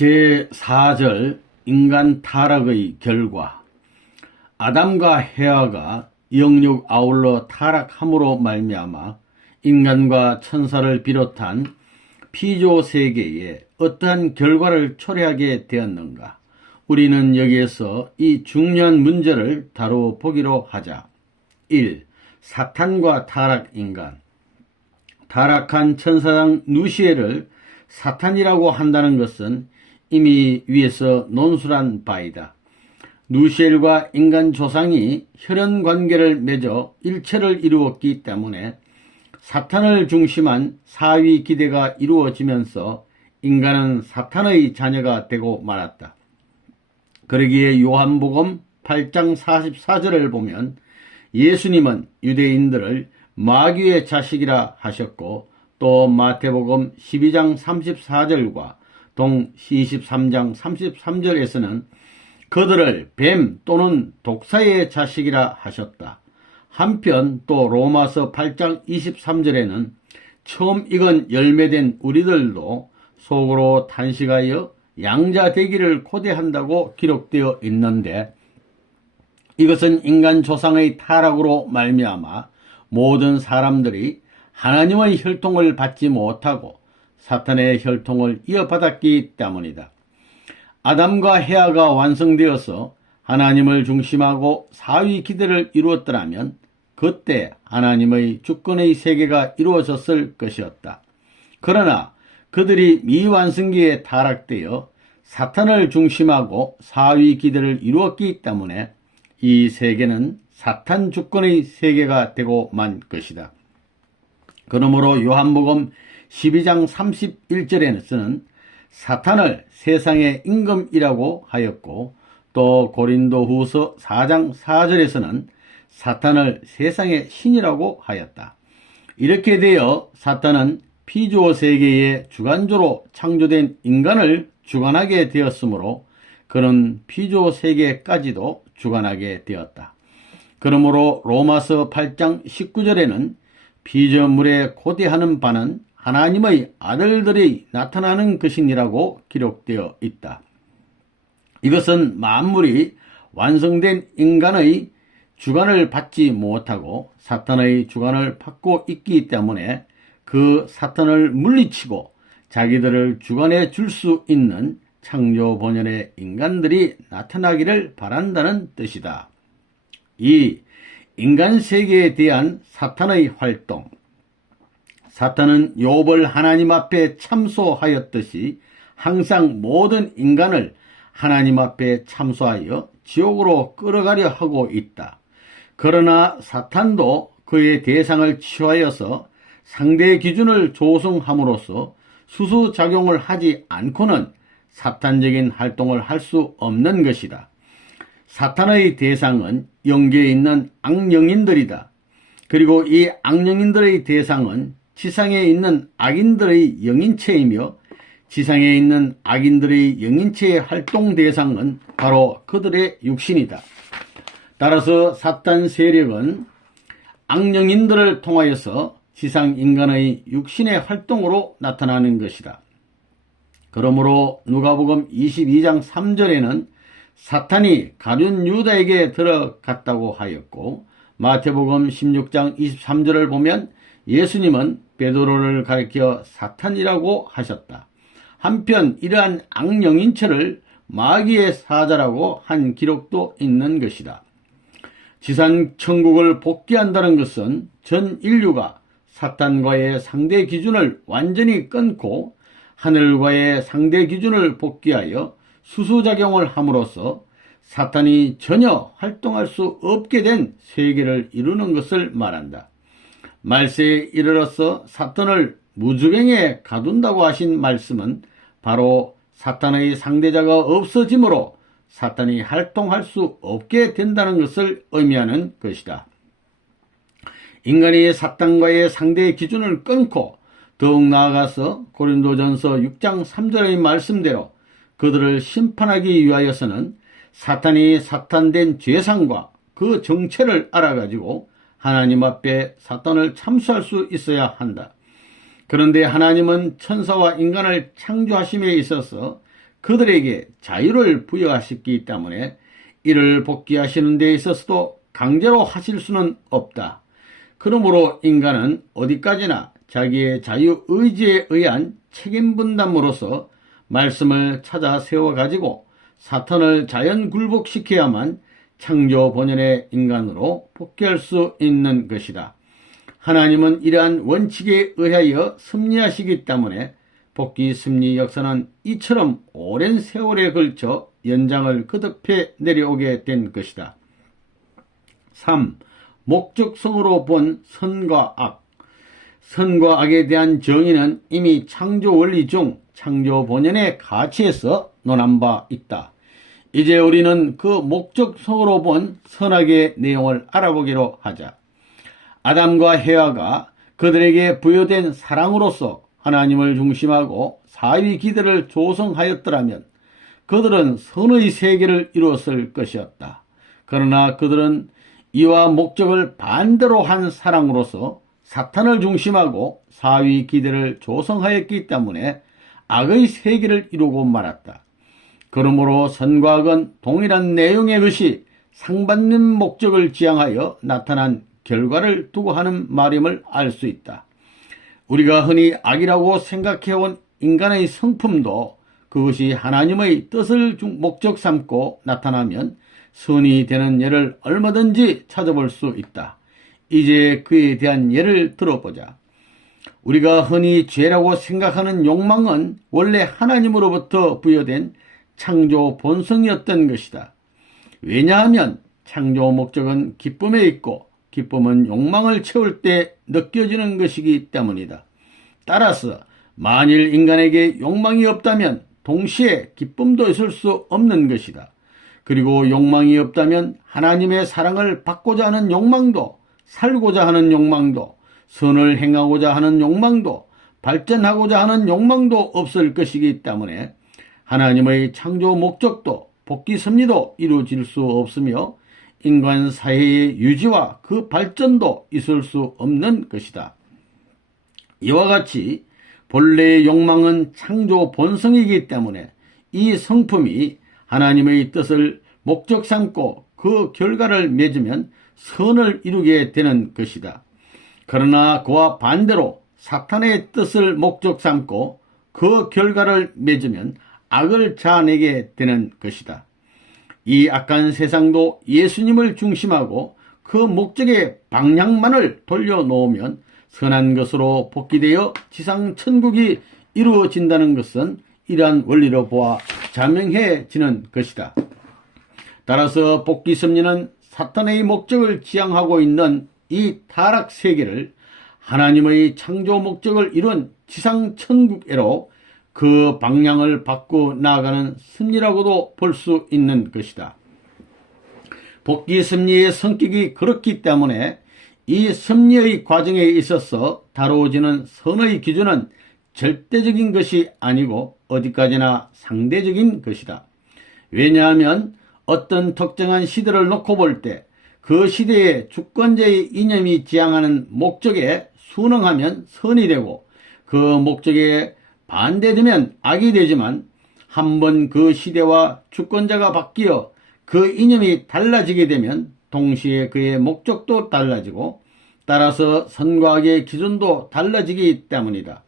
제4절 인간 타락의 결과. 아담과 해와가 영육 아울러 타락함으로 말미암아 인간과 천사를 비롯한 피조 세계에 어떠한 결과를 초래하게 되었는가. 우리는 여기에서 이 중요한 문제를 다뤄보기로 하자. 1. 사탄과 타락 인간. 타락한 천사장 누시엘을 사탄이라고 한다는 것은 이미 위에서 논술한 바이다. 누시엘과 인간 조상이 혈연 관계를 맺어 일체를 이루었기 때문에 사탄을 중심한 사위 기대가 이루어지면서 인간은 사탄의 자녀가 되고 말았다. 그러기에 요한복음 8장 44절을 보면 예수님은 유대인들을 마귀의 자식이라 하셨고, 또 마태복음 12장 34절과 동 23장 33절에서는 그들을 뱀 또는 독사의 자식이라 하셨다. 한편 또 로마서 8장 23절에는 처음 익은 열매된 우리들도 속으로 탄식하여 양자 되기를 고대한다고 기록되어 있는데, 이것은 인간 조상의 타락으로 말미암아 모든 사람들이 하나님의 혈통을 받지 못하고 사탄의 혈통을 이어받았기 때문이다. 아담과 해아가 완성되어서 하나님을 중심하고 사위 기대를 이루었더라면 그때 하나님의 주권의 세계가 이루어졌을 것이었다. 그러나 그들이 미완성기에 타락되어 사탄을 중심하고 사위 기대를 이루었기 때문에 이 세계는 사탄 주권의 세계가 되고 만 것이다. 그러므로 요한복음 12장 31절에서는 사탄을 세상의 임금이라고 하였고, 또 고린도후서 4장 4절에서는 사탄을 세상의 신이라고 하였다. 이렇게 되어 사탄은 피조 세계의 주관조로 창조된 인간을 주관하게 되었으므로 그는 피조 세계까지도 주관하게 되었다. 그러므로 로마서 8장 19절에는 피조물에 고대하는 바는 하나님의 아들들이 나타나는 것이니라고 기록되어 있다. 이것은 만물이 완성된 인간의 주관을 받지 못하고 사탄의 주관을 받고 있기 때문에 그 사탄을 물리치고 자기들을 주관해 줄 수 있는 창조 본연의 인간들이 나타나기를 바란다는 뜻이다. 2. 인간 세계에 대한 사탄의 활동. 사탄은 욥을 하나님 앞에 참소하였듯이 항상 모든 인간을 하나님 앞에 참소하여 지옥으로 끌어가려 하고 있다. 그러나 사탄도 그의 대상을 취하여서 상대 기준을 조성함으로써 수수작용을 하지 않고는 사탄적인 활동을 할 수 없는 것이다. 사탄의 대상은 영계에 있는 악령인들이다. 그리고 이 악령인들의 대상은 지상에 있는 악인들의 영인체이며 지상에 있는 악인들의 영인체의 활동 대상은 바로 그들의 육신이다. 따라서 사탄 세력은 악령인들을 통하여서 지상 인간의 육신의 활동으로 나타나는 것이다. 그러므로 누가복음 22장 3절에는 사탄이 가룟 유다에게 들어갔다고 하였고, 마태복음 16장 23절을 보면 예수님은 베드로를 가리켜 사탄이라고 하셨다. 한편 이러한 악령인체를 마귀의 사자라고 한 기록도 있는 것이다. 지상 천국을 복귀한다는 것은 전 인류가 사탄과의 상대 기준을 완전히 끊고 하늘과의 상대 기준을 복귀하여 수수작용을 함으로써 사탄이 전혀 활동할 수 없게 된 세계를 이루는 것을 말한다. 말세에 이르러서 사탄을 무주경에 가둔다고 하신 말씀은 바로 사탄의 상대자가 없어지므로 사탄이 활동할 수 없게 된다는 것을 의미하는 것이다. 인간이 사탄과의 상대 기준을 끊고 더욱 나아가서 고린도전서 6장 3절의 말씀대로 그들을 심판하기 위하여서는 사탄이 사탄된 죄상과 그 정체를 알아가지고 하나님 앞에 사탄을 참수할 수 있어야 한다. 그런데 하나님은 천사와 인간을 창조하심에 있어서 그들에게 자유를 부여하셨기 때문에 이를 복귀하시는 데 있어서도 강제로 하실 수는 없다. 그러므로 인간은 어디까지나 자기의 자유의지에 의한 책임분담으로서 말씀을 찾아 세워가지고 사탄을 자연 굴복시켜야만 창조 본연의 인간으로 복귀할 수 있는 것이다. 하나님은 이러한 원칙에 의하여 섭리하시기 때문에 복귀 섭리 역사는 이처럼 오랜 세월에 걸쳐 연장을 거듭해 내려오게 된 것이다. 3. 목적성으로 본 선과 악. 선과 악에 대한 정의는 이미 창조 원리 중 창조 본연의 가치에서 논한 바 있다. 이제 우리는 그 목적성으로 본 선악의 내용을 알아보기로 하자. 아담과 헤와가 그들에게 부여된 사랑으로서 하나님을 중심하고 사위 기대를 조성하였더라면 그들은 선의 세계를 이루었을 것이었다. 그러나 그들은 이와 목적을 반대로 한 사랑으로서 사탄을 중심하고 사위 기대를 조성하였기 때문에 악의 세계를 이루고 말았다. 그러므로 선과 악은 동일한 내용의 것이 상받는 목적을 지향하여 나타난 결과를 두고 하는 말임을 알 수 있다. 우리가 흔히 악이라고 생각해온 인간의 성품도 그것이 하나님의 뜻을 목적 삼고 나타나면 선이 되는 예를 얼마든지 찾아볼 수 있다. 이제 그에 대한 예를 들어보자. 우리가 흔히 죄라고 생각하는 욕망은 원래 하나님으로부터 부여된 창조 본성이었던 것이다. 왜냐하면 창조 목적은 기쁨에 있고 기쁨은 욕망을 채울 때 느껴지는 것이기 때문이다. 따라서 만일 인간에게 욕망이 없다면 동시에 기쁨도 있을 수 없는 것이다. 그리고 욕망이 없다면 하나님의 사랑을 받고자 하는 욕망도, 살고자 하는 욕망도, 선을 행하고자 하는 욕망도, 발전하고자 하는 욕망도 없을 것이기 때문에 하나님의 창조 목적도 복귀 섭리도 이루어질 수 없으며 인간 사회의 유지와 그 발전도 있을 수 없는 것이다. 이와 같이 본래의 욕망은 창조 본성이기 때문에 이 성품이 하나님의 뜻을 목적 삼고 그 결과를 맺으면 선을 이루게 되는 것이다. 그러나 그와 반대로 사탄의 뜻을 목적 삼고 그 결과를 맺으면 악을 자아내게 되는 것이다. 이 악한 세상도 예수님을 중심하고 그 목적의 방향만을 돌려놓으면 선한 것으로 복귀되어 지상 천국이 이루어진다는 것은 이러한 원리로 보아 자명해지는 것이다. 따라서 복귀 섭리는 사탄의 목적을 지향하고 있는 이 타락 세계를 하나님의 창조 목적을 이룬 지상 천국에로 그 방향을 바꾸어 나아가는 섭리라고도 볼 수 있는 것이다. 복귀 섭리의 성격이 그렇기 때문에 이 섭리의 과정에 있어서 다루어지는 선의 기준은 절대적인 것이 아니고 어디까지나 상대적인 것이다. 왜냐하면 어떤 특정한 시대를 놓고 볼 때 그 시대의 주권자의 이념이 지향하는 목적에 순응하면 선이 되고 그 목적에 반대되면 악이 되지만 한번 그 시대와 주권자가 바뀌어 그 이념이 달라지게 되면 동시에 그의 목적도 달라지고 따라서 선과 악의 기준도 달라지기 때문이다.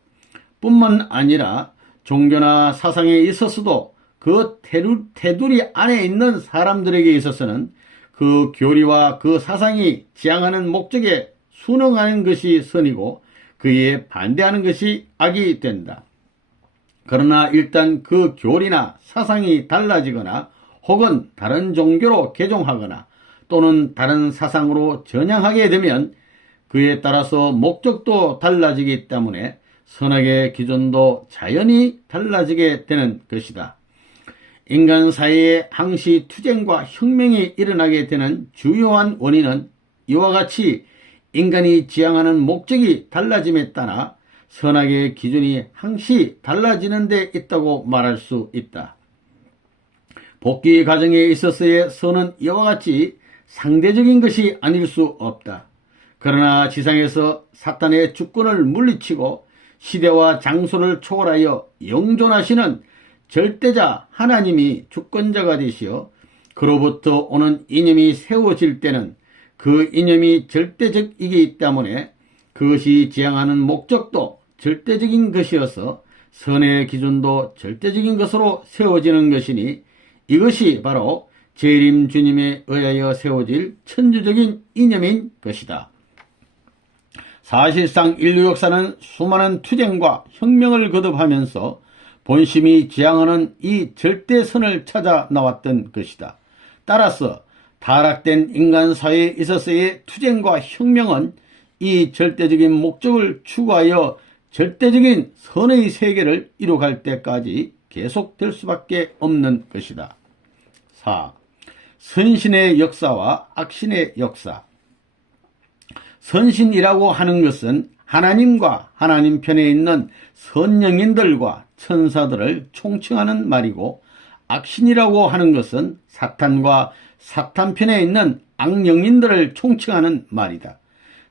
뿐만 아니라 종교나 사상에 있어서도 그 테두리 안에 있는 사람들에게 있어서는 그 교리와 그 사상이 지향하는 목적에 순응하는 것이 선이고 그에 반대하는 것이 악이 된다. 그러나 일단 그 교리나 사상이 달라지거나 혹은 다른 종교로 개종하거나 또는 다른 사상으로 전향하게 되면 그에 따라서 목적도 달라지기 때문에 선악의 기준도 자연히 달라지게 되는 것이다. 인간 사이에 항시 투쟁과 혁명이 일어나게 되는 주요한 원인은 이와 같이 인간이 지향하는 목적이 달라짐에 따라 선악의 기준이 항시 달라지는 데 있다고 말할 수 있다. 복귀 과정에 있어서의 선은 이와 같이 상대적인 것이 아닐 수 없다. 그러나 지상에서 사탄의 주권을 물리치고 시대와 장소를 초월하여 영존하시는 절대자 하나님이 주권자가 되시어 그로부터 오는 이념이 세워질 때는 그 이념이 절대적이기 때문에 그것이 지향하는 목적도 절대적인 것이어서 선의 기준도 절대적인 것으로 세워지는 것이니 이것이 바로 재림 주님에 의하여 세워질 천주적인 이념인 것이다. 사실상 인류 역사는 수많은 투쟁과 혁명을 거듭하면서 본심이 지향하는 이 절대선을 찾아 나왔던 것이다. 따라서 타락된 인간 사회에 있어서의 투쟁과 혁명은 이 절대적인 목적을 추구하여 절대적인 선의 세계를 이루어갈 때까지 계속될 수밖에 없는 것이다. 4. 선신의 역사와 악신의 역사. 선신이라고 하는 것은 하나님과 하나님 편에 있는 선영인들과 천사들을 총칭하는 말이고, 악신이라고 하는 것은 사탄과 사탄 편에 있는 악영인들을 총칭하는 말이다.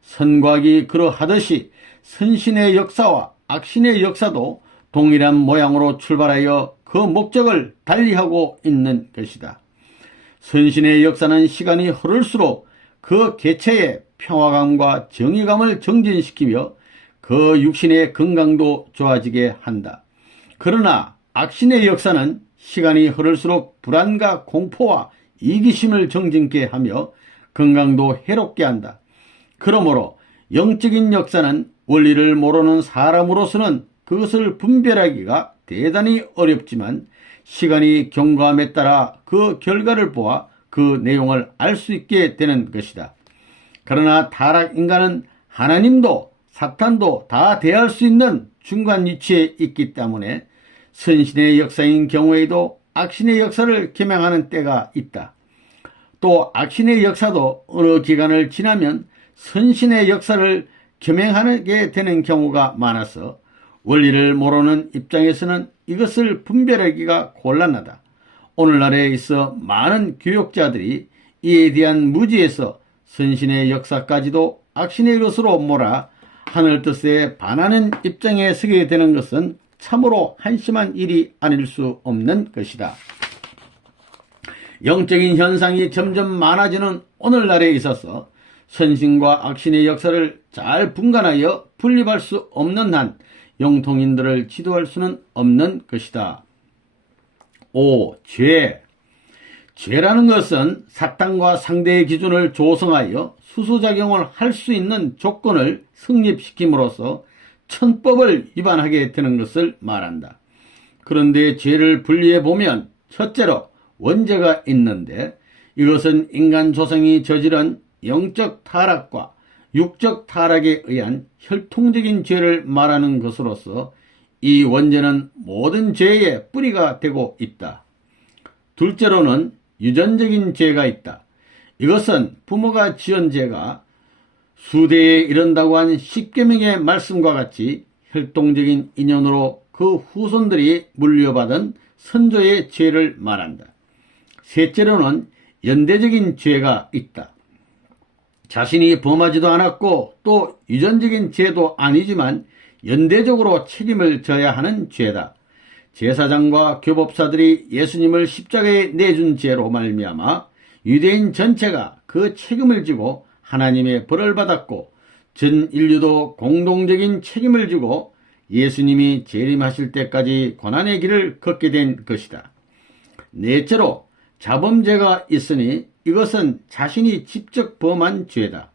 선곽이 그러하듯이 선신의 역사와 악신의 역사도 동일한 모양으로 출발하여 그 목적을 달리하고 있는 것이다. 선신의 역사는 시간이 흐를수록 그 개체의 평화감과 정의감을 정진시키며 그 육신의 건강도 좋아지게 한다. 그러나 악신의 역사는 시간이 흐를수록 불안과 공포와 이기심을 정진케 하며 건강도 해롭게 한다. 그러므로 영적인 역사는 원리를 모르는 사람으로서는 그것을 분별하기가 대단히 어렵지만 시간이 경과함에 따라 그 결과를 보아 그 내용을 알 수 있게 되는 것이다. 그러나 타락 인간은 하나님도 사탄도 다 대할 수 있는 중간 위치에 있기 때문에 선신의 역사인 경우에도 악신의 역사를 겸행하는 때가 있다. 또 악신의 역사도 어느 기간을 지나면 선신의 역사를 겸행하게 되는 경우가 많아서 원리를 모르는 입장에서는 이것을 분별하기가 곤란하다. 오늘날에 있어 많은 교육자들이 이에 대한 무지에서 선신의 역사까지도 악신의 것으로 몰아 하늘 뜻에 반하는 입장에 서게 되는 것은 참으로 한심한 일이 아닐 수 없는 것이다. 영적인 현상이 점점 많아지는 오늘날에 있어서 선신과 악신의 역사를 잘 분간하여 분립할 수 없는 한 영통인들을 지도할 수는 없는 것이다. 5. 죄. 죄라는 것은 사탄과 상대의 기준을 조성하여 수수작용을 할 수 있는 조건을 성립시킴으로써 천법을 위반하게 되는 것을 말한다. 그런데 죄를 분리해 보면 첫째로 원죄가 있는데 이것은 인간 조상이 저지른 영적 타락과 육적 타락에 의한 혈통적인 죄를 말하는 것으로서 이 원죄는 모든 죄의 뿌리가 되고 있다. 둘째로는 유전적인 죄가 있다. 이것은 부모가 지은 죄가 수대에 이른다고 한 십계명의 말씀과 같이 혈통적인 인연으로 그 후손들이 물려받은 선조의 죄를 말한다. 셋째로는 연대적인 죄가 있다. 자신이 범하지도 않았고 또 유전적인 죄도 아니지만 연대적으로 책임을 져야 하는 죄다. 제사장과 교법사들이 예수님을 십자가에 내준 죄로 말미암아 유대인 전체가 그 책임을 지고 하나님의 벌을 받았고 전 인류도 공동적인 책임을 지고 예수님이 재림하실 때까지 고난의 길을 걷게 된 것이다. 넷째로 자범죄가 있으니 이것은 자신이 직접 범한 죄다.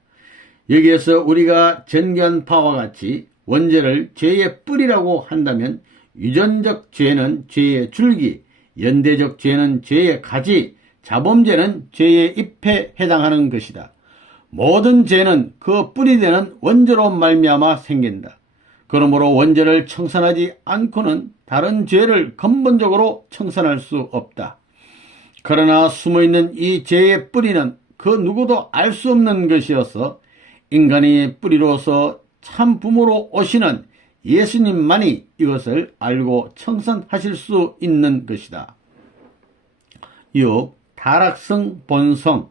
여기에서 우리가 전개한 바와 같이 원죄를 죄의 뿌리라고 한다면 유전적 죄는 죄의 줄기, 연대적 죄는 죄의 가지, 자범죄는 죄의 잎에 해당하는 것이다. 모든 죄는 그 뿌리되는 원죄로 말미암아 생긴다. 그러므로 원죄를 청산하지 않고는 다른 죄를 근본적으로 청산할 수 없다. 그러나 숨어있는 이 죄의 뿌리는 그 누구도 알 수 없는 것이어서 인간이 뿌리로서 참 부모로 오시는 예수님만이 이것을 알고 청산하실 수 있는 것이다. 6. 타락성 본성.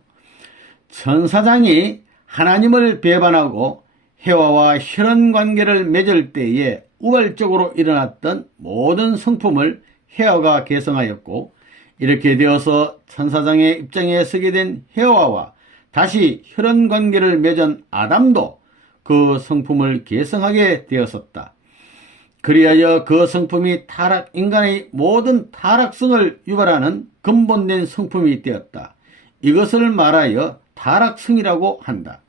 천사장이 하나님을 배반하고 해와와 혈연 관계를 맺을 때에 우발적으로 일어났던 모든 성품을 헤어가 계승하였고, 이렇게 되어서 천사장의 입장에 서게 된 헤어와 다시 혈연 관계를 맺은 아담도 그 성품을 계승하게 되었었다. 그리하여 그 성품이 인간의 모든 타락성을 유발하는 근본된 성품이 되었다. 이것을 말하여 타락성이라고 한다.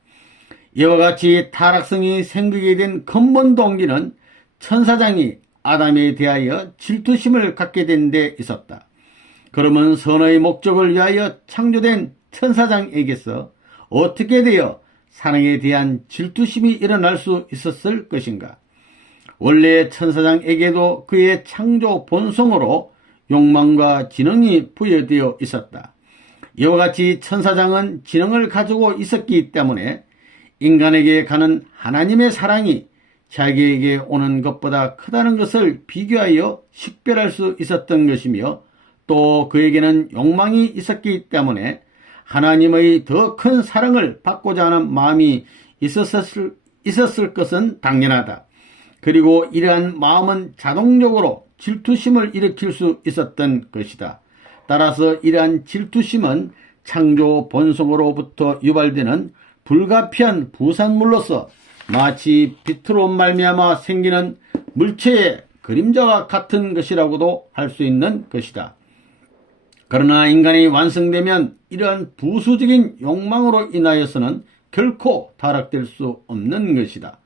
이와 같이 타락성이 생기게 된 근본 동기는 천사장이 아담에 대하여 질투심을 갖게 된 데 있었다. 그러면 선의 목적을 위하여 창조된 천사장에게서 어떻게 되어 사랑에 대한 질투심이 일어날 수 있었을 것인가? 원래 천사장에게도 그의 창조 본성으로 욕망과 지능이 부여되어 있었다. 이와 같이 천사장은 지능을 가지고 있었기 때문에 인간에게 가는 하나님의 사랑이 자기에게 오는 것보다 크다는 것을 비교하여 식별할 수 있었던 것이며, 또 그에게는 욕망이 있었기 때문에 하나님의 더 큰 사랑을 받고자 하는 마음이 있었을 것은 당연하다. 그리고 이러한 마음은 자동적으로 질투심을 일으킬 수 있었던 것이다. 따라서 이러한 질투심은 창조 본성으로부터 유발되는 불가피한 부산물로서 마치 빛으로 말미암아 생기는 물체의 그림자와 같은 것이라고도 할 수 있는 것이다. 그러나 인간이 완성되면 이러한 부수적인 욕망으로 인하여서는 결코 타락될 수 없는 것이다.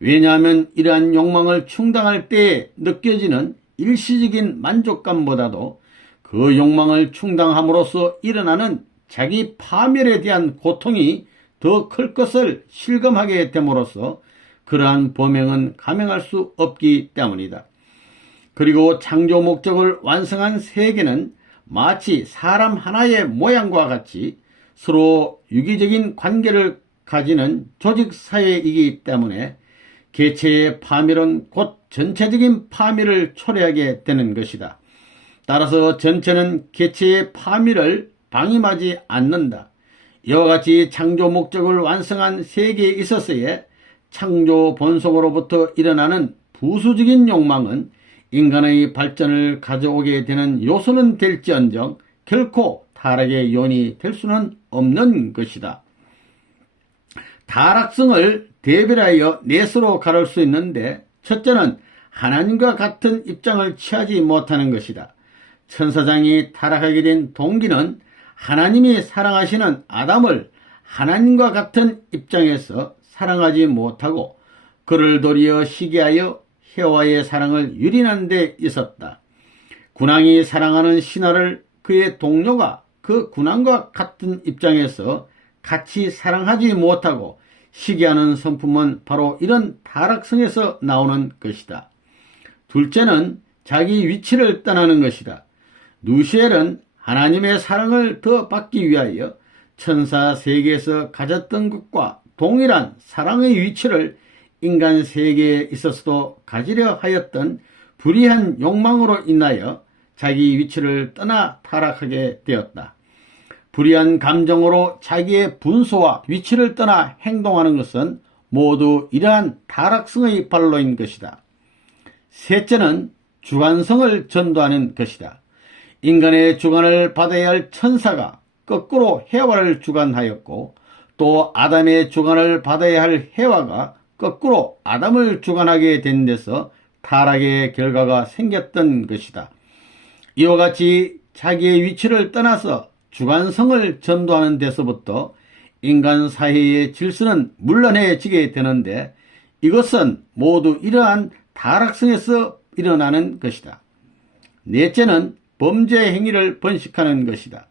왜냐하면 이러한 욕망을 충당할 때에 느껴지는 일시적인 만족감보다도 그 욕망을 충당함으로써 일어나는 자기 파멸에 대한 고통이 더 클 것을 실감하게 됨으로써 그러한 범행은 감행할 수 없기 때문이다. 그리고 창조 목적을 완성한 세계는 마치 사람 하나의 모양과 같이 서로 유기적인 관계를 가지는 조직사회이기 때문에 개체의 파멸은 곧 전체적인 파멸을 초래하게 되는 것이다. 따라서 전체는 개체의 파멸을 방임하지 않는다. 이와 같이 창조 목적을 완성한 세계에 있어서의 창조 본성으로부터 일어나는 부수적인 욕망은 인간의 발전을 가져오게 되는 요소는 될지언정 결코 타락의 요인이 될 수는 없는 것이다. 타락성을 대별하여 넷으로 가를 수 있는데, 첫째는 하나님과 같은 입장을 취하지 못하는 것이다. 천사장이 타락하게 된 동기는 하나님이 사랑하시는 아담을 하나님과 같은 입장에서 사랑하지 못하고 그를 도리어 시기하여 헤와의 사랑을 유린한 데 있었다. 군왕이 사랑하는 신하를 그의 동료가 그 군왕과 같은 입장에서 같이 사랑하지 못하고 시기하는 성품은 바로 이런 타락성에서 나오는 것이다. 둘째는 자기 위치를 떠나는 것이다. 누시엘은 하나님의 사랑을 더 받기 위하여 천사 세계에서 가졌던 것과 동일한 사랑의 위치를 인간 세계에 있어서도 가지려 하였던 불의한 욕망으로 인하여 자기 위치를 떠나 타락하게 되었다. 불의한 감정으로 자기의 분소와 위치를 떠나 행동하는 것은 모두 이러한 타락성의 발로인 것이다. 셋째는 주관성을 전도하는 것이다. 인간의 주관을 받아야 할 천사가 거꾸로 헤와를 주관하였고, 또 아담의 주관을 받아야 할 헤와가 거꾸로 아담을 주관하게 된 데서 타락의 결과가 생겼던 것이다. 이와 같이 자기의 위치를 떠나서 주관성을 전도하는 데서부터 인간 사회의 질서는 문란해지게 되는데, 이것은 모두 이러한 타락성에서 일어나는 것이다. 넷째는 범죄 행위를 번식하는 것이다.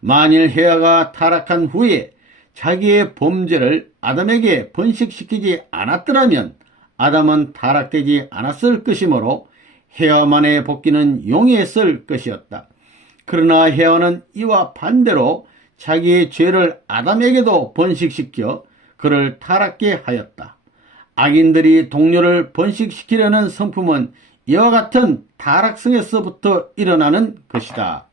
만일 헤와가 타락한 후에 자기의 범죄를 아담에게 번식시키지 않았더라면 아담은 타락되지 않았을 것이므로 헤와만의 복귀는 용이했을 것이었다. 그러나 헤와는 이와 반대로 자기의 죄를 아담에게도 번식시켜 그를 타락게 하였다. 악인들이 동료를 번식시키려는 성품은 이와 같은 타락성에서부터 일어나는 것이다.